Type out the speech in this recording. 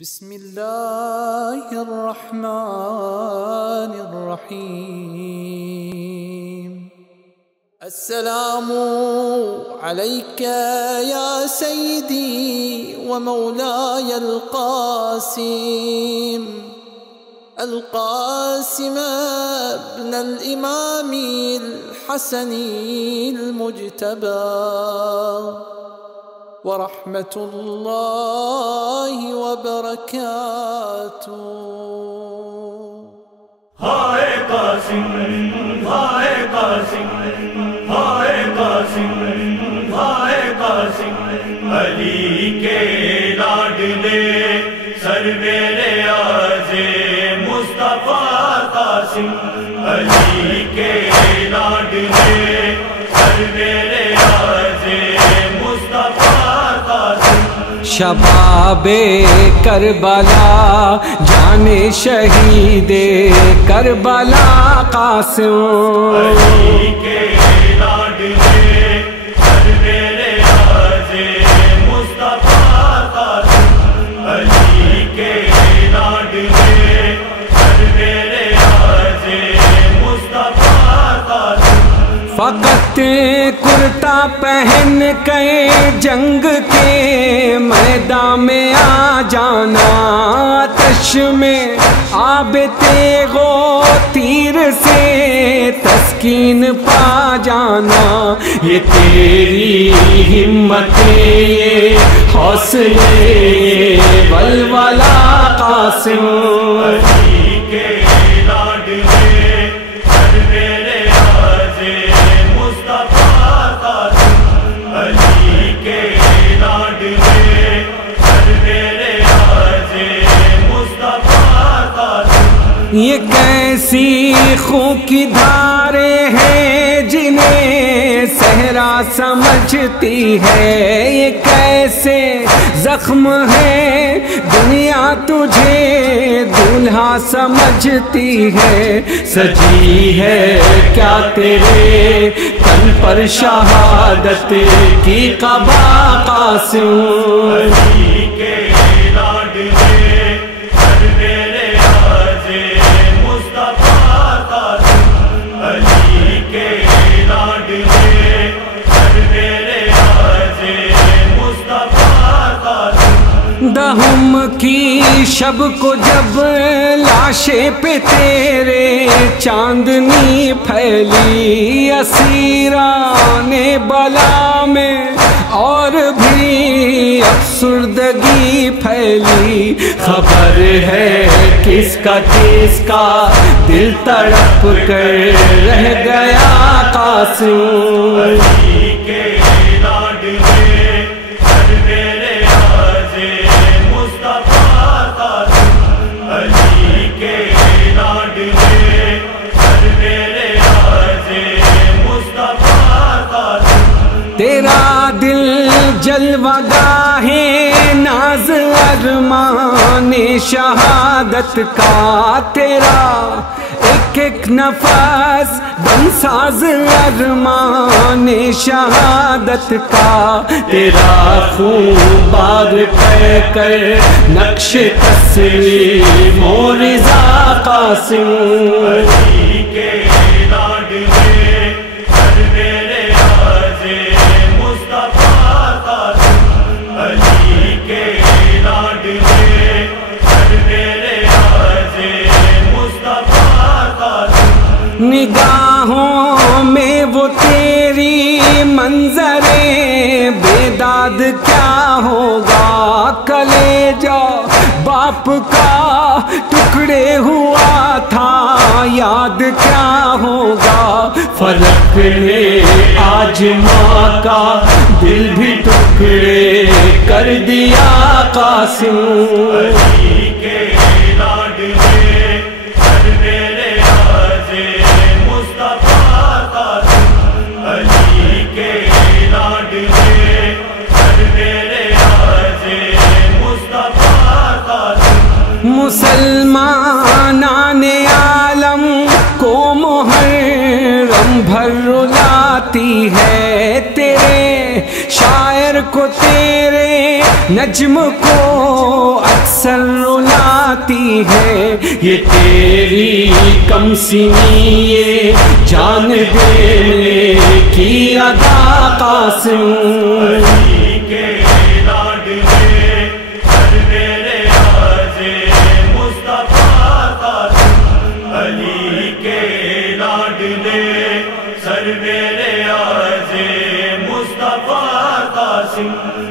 بسم الله الرحمن الرحيم. السلام عليك يا سيدي ومولاي القاسم ابن الإمام الحسن المجتبى ورحمة الله وبركاته. ہائے قاسم ہائے قاسم ہائے قاسم ہائے قاسم، علی کے لاڈلے سرور اعظم مصطفیٰ قاسم، علی کے لاڈلے سرور اعظم مصطفیٰ قاسم. شباب کربلا جان شہید کربلا قاسم، علی کے لاڈلے سرور اعظم مصطفیٰ قاسم، علی کے لاڈلے سرور اعظم مصطفیٰ قاسم. فقط کرتا پہن کے جنگ کے میدان میں آ جانا، آتش میں آب تیغ و تیر سے تسکین پا جانا. یہ تیری ہمت یہ حوصلے یہ ولولہ قاسم، علی کے لاڈلے سرور اعظم مصطفیٰ قاسم، علی کے لاڈلے سرور اعظم مصطفیٰ قاسم. یہ کیسی خون کی دھاریں ہیں جنہیں صحرا سمجھتی ہے، یہ کیسے زخم ہے دنیا تجھے دولہا سمجھتی ہے. سجی ہے کیا تیرے تن پر شہادت کی قبا قاسم، علی کے لاڈلے سرور اعظم مصطفیٰ قاسم، علی کے لاڈلے سرور اعظم مصطفیٰ قاسم. دہم کی شب کو جب لاشیں پہ تیرے چاندنی پھیلی، اسیران بلا میں اور بھی افسردگی پھیلی. خبر ہے کس کا دل تڑپ کر رہ گیا قاسم، علی کے لاڈلے سرور اعظم مصطفیٰ قاسم، علی کے لاڈلے سرور اعظم مصطفیٰ قاسم. تیرا دل جلوہ گاہ ناز ارمان شہادت کا، تیرا ایک ایک نفس دم ساز ارمان شہادت کا. تیرا خون بار کہہ کر نقش تسلیم و رضا قاسم، علی کے لاڈلے سرور اعظم مصطفیٰ قاسم، علی کے لاڈلے سرور اعظم مصطفیٰ قاسم. نگاہوں میں وہ تیری منظر بیداد کیا ہوگا، کلیجہ باپ کا ٹکڑے ہوا تھا یاد کیا ہوگا. فلک نے آج ماں کا دل بھی ٹکڑے کر دیا قاسم، علی کے لاڈلے سرور اعظم مصطفیٰ قاسم، علی کے لاڈلے سرور اعظم مصطفیٰ قاسم. مسلمانان عالم کو محرم بھر رلاتی ہے، تیرے شاعر کو تیرے نجم کو کوثر رلاتی ہے، یہ تیری کم سنی یہ جان دینے کی ادا قاسم۔ علی کے لاڈلے سرورِ عظیم مصطفیٰ قاسم، علی کے لاڈلے سرورِ عظیم مصطفیٰ قاسم۔